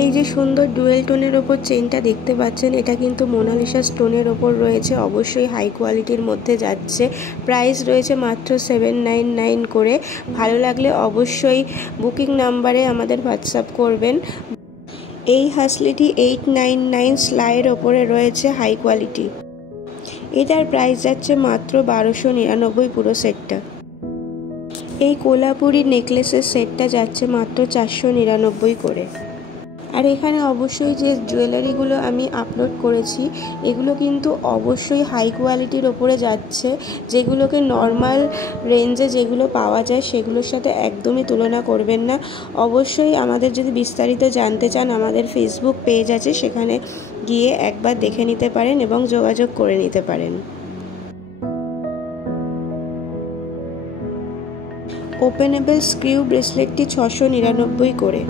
এই যে সুন্দর ডুয়েল টোনের ওপর চেনটা দেখতে পাচ্ছেন, এটা কিন্তু মোনালিসা স্টোনের ওপর রয়েছে, অবশ্যই হাই কোয়ালিটির মধ্যে যাচ্ছে। প্রাইস রয়েছে মাত্র 799 করে। ভালো লাগলে অবশ্যই বুকিং নাম্বারে আমাদের হোয়াটসঅ্যাপ করবেন। এই হাসলিটি 899 স্লাইয়ের ওপরে রয়েছে, হাই কোয়ালিটি। এটার প্রাইস যাচ্ছে মাত্র 1299 পুরো সেটটা। এই কোলাপুরি নেকলেসের সেটটা যাচ্ছে মাত্র 499 করে। আর এখানে অবশ্যই যে জুয়েলারিগুলো আমি আপলোড করেছি এগুলো কিন্তু অবশ্যই হাই কোয়ালিটির ওপরে যাচ্ছে, যেগুলোকে নর্মাল রেঞ্জে যেগুলো পাওয়া যায় সেগুলোর সাথে একদমই তুলনা করবেন না। অবশ্যই আমাদের যদি বিস্তারিত জানতে চান আমাদের ফেসবুক পেজ আছে, সেখানে গিয়ে একবার দেখে নিতে পারেন এবং যোগাযোগ করে নিতে পারেন। ওপেনেবল স্ক্রিউ ব্রেসলেটটি 699 করে।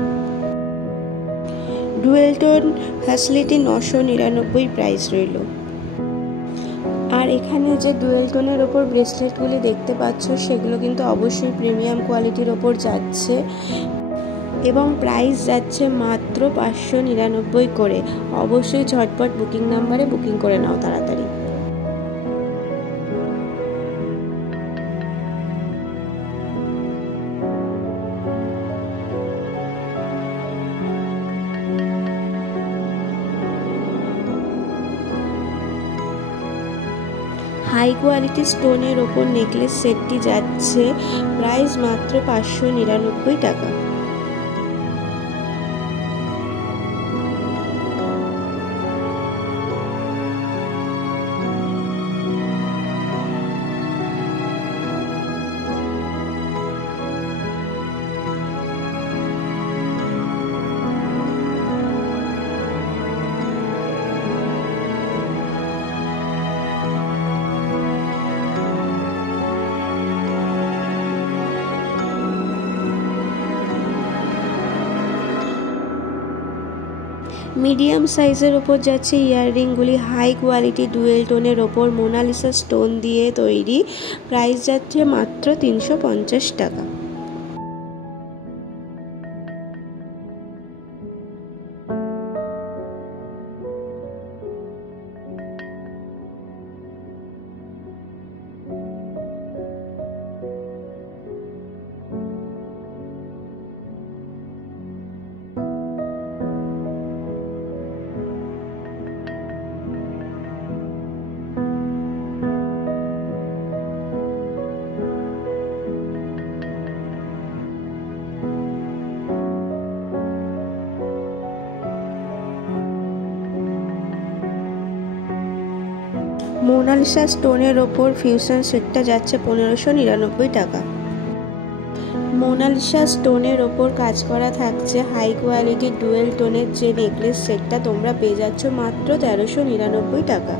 ডুয়েল টোন হাসলিটি 999 প্রাইস রইল। আর এখানে যে ডুয়েল টোনের ওপর ব্রেসলেটগুলি দেখতে পাচ্ছ সেগুলো কিন্তু অবশ্যই প্রিমিয়াম কোয়ালিটির ওপর যাচ্ছে এবং প্রাইস যাচ্ছে মাত্র 599 করে। অবশ্যই ঝটপট বুকিং নাম্বারে বুকিং করে নাও তাড়াতাড়ি। হাই কোয়ালিটি স্টোনের ওপর নেকলেস সেটটি যাচ্ছে প্রাইস মাত্র 599 টাকা। মিডিয়াম সাইজের ওপর যাচ্ছে ইয়াররিংগুলি হাই কোয়ালিটি ডুয়েল টোনের ওপর মোনালিসা স্টোন দিয়ে তৈরি। প্রাইস যাচ্ছে মাত্র 350 টাকা। মোনালিসা স্টোনের ওপর ফিউশন সেটটা যাচ্ছে 1599 টাকা। মোনালিসা স্টোনের ওপর কাজ করা থাকছে হাই কোয়ালিটি ডুয়েল টোনের যে নেকলেস সেটটা তোমরা পেয়ে যাচ্ছ মাত্র 1399 টাকা।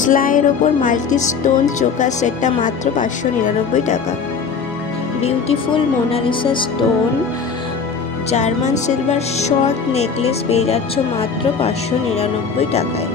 স্লাইয়ের ওপর মাল্টি স্টোন চোকার সেটটা মাত্র 599 টাকা। Beautiful Monalisa stone German silver short necklace পেয়ে যাচ্ছ মাত্র 599 টাকায়।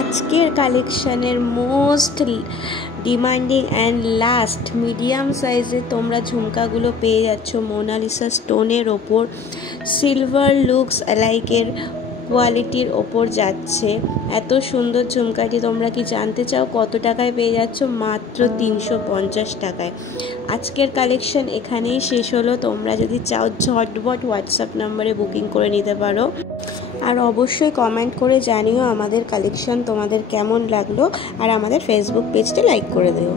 আজকের কালেকশনের most demanding and last medium সাইজে তোমরা ঝুমকাগুলো পেয়ে যাচ্ছ মোনালিসা স্টোনের ওপর সিলভার লুকস অ্যালাইকের কোয়ালিটির ওপর যাচ্ছে। এত সুন্দর ঝুমকাটি তোমরা কি জানতে চাও কত টাকায় পেয়ে যাচ্ছ? মাত্র 350 টাকায়। আজকের কালেকশন এখানেই শেষ হলো। তোমরা যদি চাও ঝটপট হোয়াটসঅ্যাপ নাম্বারে বুকিং করে নিতে পারো। আর অবশ্যই কমেন্ট করে জানিও আমাদের কালেকশন তোমাদের কেমন লাগলো, আর আমাদের ফেসবুক পেজটা লাইক করে দিও।